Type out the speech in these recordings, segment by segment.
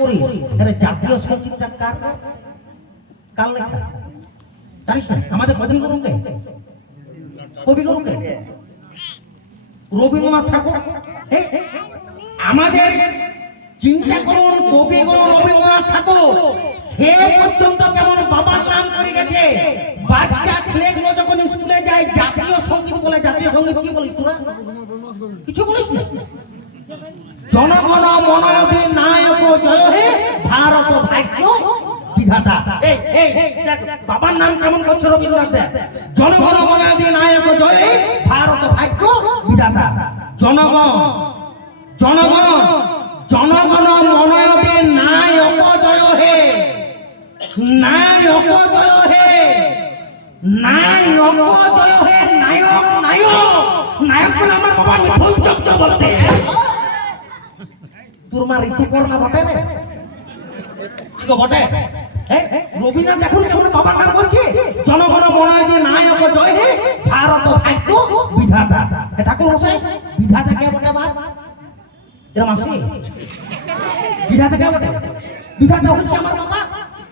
করি আরে জাতীয় সঙ্গীতটা কার কার লেখা জানিস না? আমাদের কবিগুরুকে রবীন্দ্রনাথ ঠাকুর। আমাদের চিন্তা করুন, কবিগুরু রবীন্দ্রনাথ ঠাকুর সে পর্যন্ত কেমন বাবার নাম করে গেছে। বাচ্চা ছেলেগুলো যখন স্কুলে যায় জাতীয় সঙ্গীত বলে। জাতীয় সঙ্গীত কি বলিস তোরা? কিছু বলিস না। জনগণ মন অধিনায়ক জয় হে ভারত ভাগ্য বিধাতা। বাবার নাম কেমন করছে রবীন্দ্রনাথ? জনগণ মন অধিনায়ক জয় হে ভারত ভাগ্য বিধাতা। জনগণ জনগণ জনগণ মন অধিনায়ক জয় হে নায়ক জয় হে নায়ক জয় হে নায়ক নায়ক নায়ক বলে আমার বাবা মিঠুন চকচা বলতে। তোর মা ঋতুপর্ণা বটে রে কি গো বটে? রবীন্দ্রনাথ দেখুন কেমন বাবার নাম বলছে। জনগণ মন অধিনায়ক জয় হে ভারত ভাগ্য বিধাতা। ঠাকুর মশাই বিধাতা কে বটে? বা এরকম আসে বিধাতা কে বটে? বিধাতা হচ্ছে আমার বাবা।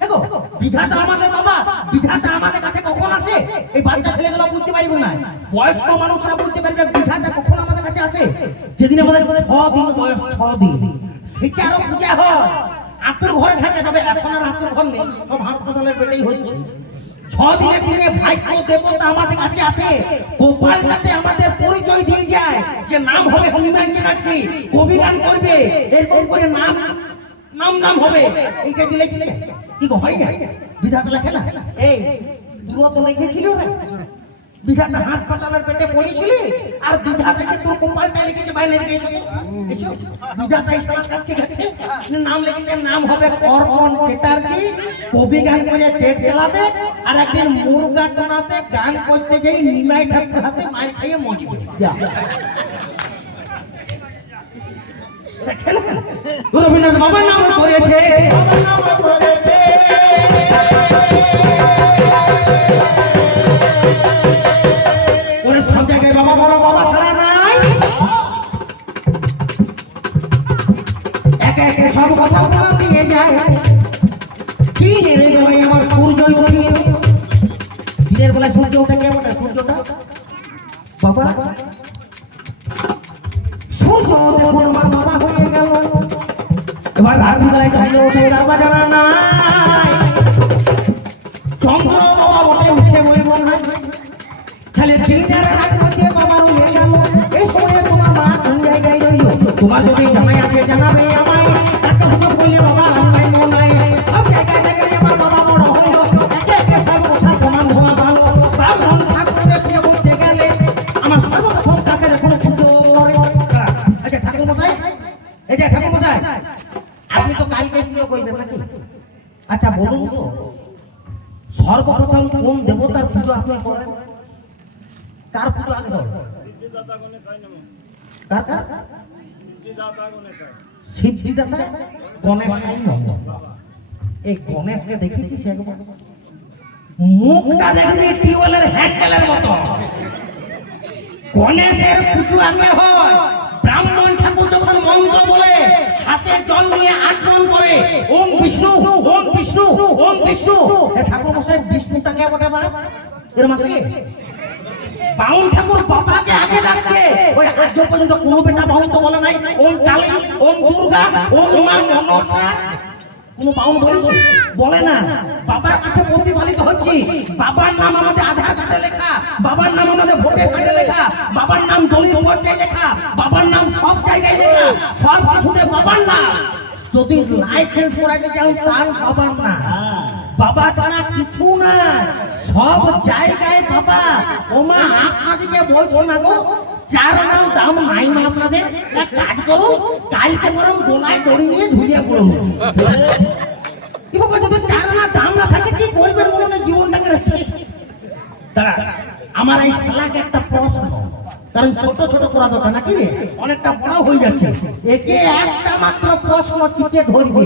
দেখো বিধাতা আমাদের বাবা। বিধাতা আমাদের কাছে কখন আসে? এই বাচ্চা ছেলেগুলো বুঝতে পারবে না, বয়স্ক মানুষরা বুঝতে পারবে বিধাতা কখন আমাদের কাছে আসে। যেদিন আমাদের 6 দিন বয়স, 6 দিন সেটা আরো পূজা হয়। আতুর ঘরে থাকে, তবে এখন আর আতুর ঘর নেই, সব হাসপাতালের পেটেই হচ্ছে। 6 দিনের দিনে ভাগ্য দেবতা আমাদের কাছে আসে। গোপালটাতে আমাদের পরিচয় দিয়ে যায় যে নাম হবে হনুমান চ্যাটার্জি, কবি গান করবে, এরকম করে নাম নাম নাম হবে। এইটা দিলে কি কি গো হয় না? বিধাতা লেখে না? এই তুরো তো লিখেছিল না? বিধাতা হাসপাতালের পেটে পড়েছিল আর বিধাতাকে তোর গোপালটা লিখেছে বাইরে লিখেছে। এসো বিধাতা ইসলাম কাটকে গেছে, নাম লিখেছে নাম হবে অর্পণ চ্যাটার্জি, কবি গান করে পেট চালাবে। আর একদিন মুরগা টোনাতে গান করতে যাই নিমাই ঠাকুর হাতে মার খেয়ে মরবে। যা রবীন্দ্রনাথ বাবার নাম করেছে। ওরে সব জায়গায় বাবা বড় বাবা ছাড়া নাই। একে একে সব কথা প্রমাণ দিয়ে যায়। দিনের বেলায় আমার সূর্য উঠে, দিনের বেলায় সূর্য ওঠে কেমন? সূর্যটা বাবা সূর্য দেখুন আমার বাবা হয়ে গেল। এবার রাত্রি বেলায় চন্দ্র ওঠে, তার বাজানা নাই। চন্দ্র বাবা ওঠে উঠে বই বলবে খালি দিনের রাত মধ্যে বাবা হয়ে গেল। এই সময়ে তোমার মা কোন জায়গায় রইল? তোমার যদি জামাই আছে জানাবে আমায়। একটা হুজুর বললে বাবা আমায় মনে সব জায়গায় দেখলে আমার বাবা বড় হইল। একে একে সব কথা প্রমাণ হওয়া ভালো। ব্রাহ্মণ ঠাকুরের পুজো করতে গেলে আমার সর্বপ্রথম কাকে এখন পুজো করে। আচ্ছা ঠাকুর মশাই, এই যে ঠাকুর মশাই আপনি তো কালকে পুজো করবেন নাকি? আচ্ছা বলুন তো সর্বপ্রথম কোন দেবতার পুজো আপনি করেন? কার পুজো আগে হয়? কার কার? সিদ্ধিদাতা গণেশ। এই গণেশকে দেখেছিস একবার? মুখটা দেখবি টিউবওয়েলের হ্যান্ডেলের মতো। গণেশের পুজো আগে হয়। ব্রাহ্মণ ঠাকুর যখন মন্ত্র বলে হাতে জল নিয়ে আক্রমণ করে ওম বিষ্ণু ওম বিষ্ণু ওম বিষ্ণু। ঠাকুর মশাই বিষ্ণুটা কে বটে? বা এর মাসে বাউন ঠাকুর বাবাকে আগে ডাকছে। ওই আজ পর্যন্ত কোনো বেটা বাউন তো বলে নাই ওম কালী ওম দুর্গা ওম মা মনসা। কোন বাউন বলে না। বাবার কাছে প্রতিপালিত হচ্ছে। বাবার নাম আমাদের আধার কার্ডে লেখা, বাবার নাম আমাদের ভোটার কার্ডে লেখা, বাবার নাম দলিল পর্যায়ে লেখা, বাবার নাম সব জায়গায় লেখা। সব কিছুতে বাবার নাম। যদি লাইসেন্স করাতে যাও তার বাবার নাম। বাবা ছাড়া কিছু না, সব জায়গায় বাবা। ওমা আপনাদেরকে বলছো না গো, চার নাম দাম নাই মা আপনাদের। এক কাজ করুন, কালকে বরং গোলায় দড়ি নিয়ে ঝুলিয়ে পড়ুন। কি বাবা যদি চার আনা দাম না থাকে কি করবেন বলুন? জীবনটাকে দাঁড়া, আমার এই শালাকে একটা প্রশ্ন, কারণ ছোট ছোট করা দরকার নাকি, অনেকটা বড় হয়ে যাচ্ছে। একে একটা মাত্র প্রশ্ন চিপে ধরবে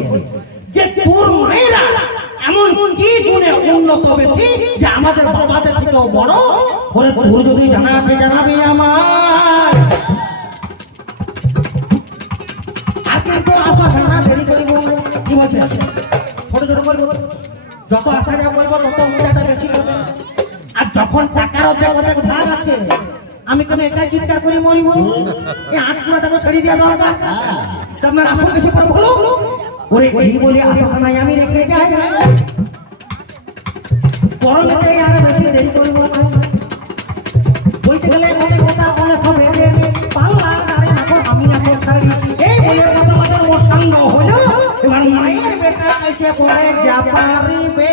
যে তোর মায়েরা এমন কি গুণে উন্নত বেশি যে আমাদের বাবাদের থেকেও বড়? ওরে তোর যদি জানা আছে জানাবে আমার। আজকে তো আসা জানা দেরি করিব কি করবো, যত আসা যাওয়া করবো তত মজাটা বেশি করবো। আর যখন টাকার অর্ধেক অর্ধেক ভাগ আছে, আমি কেন একাই চিৎকার করে মরিব? এই 8 টাকা ছাড়িয়ে দেওয়া দরকার। তা আপনার আসল কিছু করে বলো। ওরে এই বলে আসাখানায় আমি রেখে যাই। গরমেতে আর বেশি দেরি করবো না। বলতে গেলে বলে কথা বলে সব রেডি পাল্লা আরে দেখো আমি এখন ছাড়ি। এই বলে কত ওর সঙ্গ হলো। এবার মায়ের বেটা এসে পড়ে যা পারিবে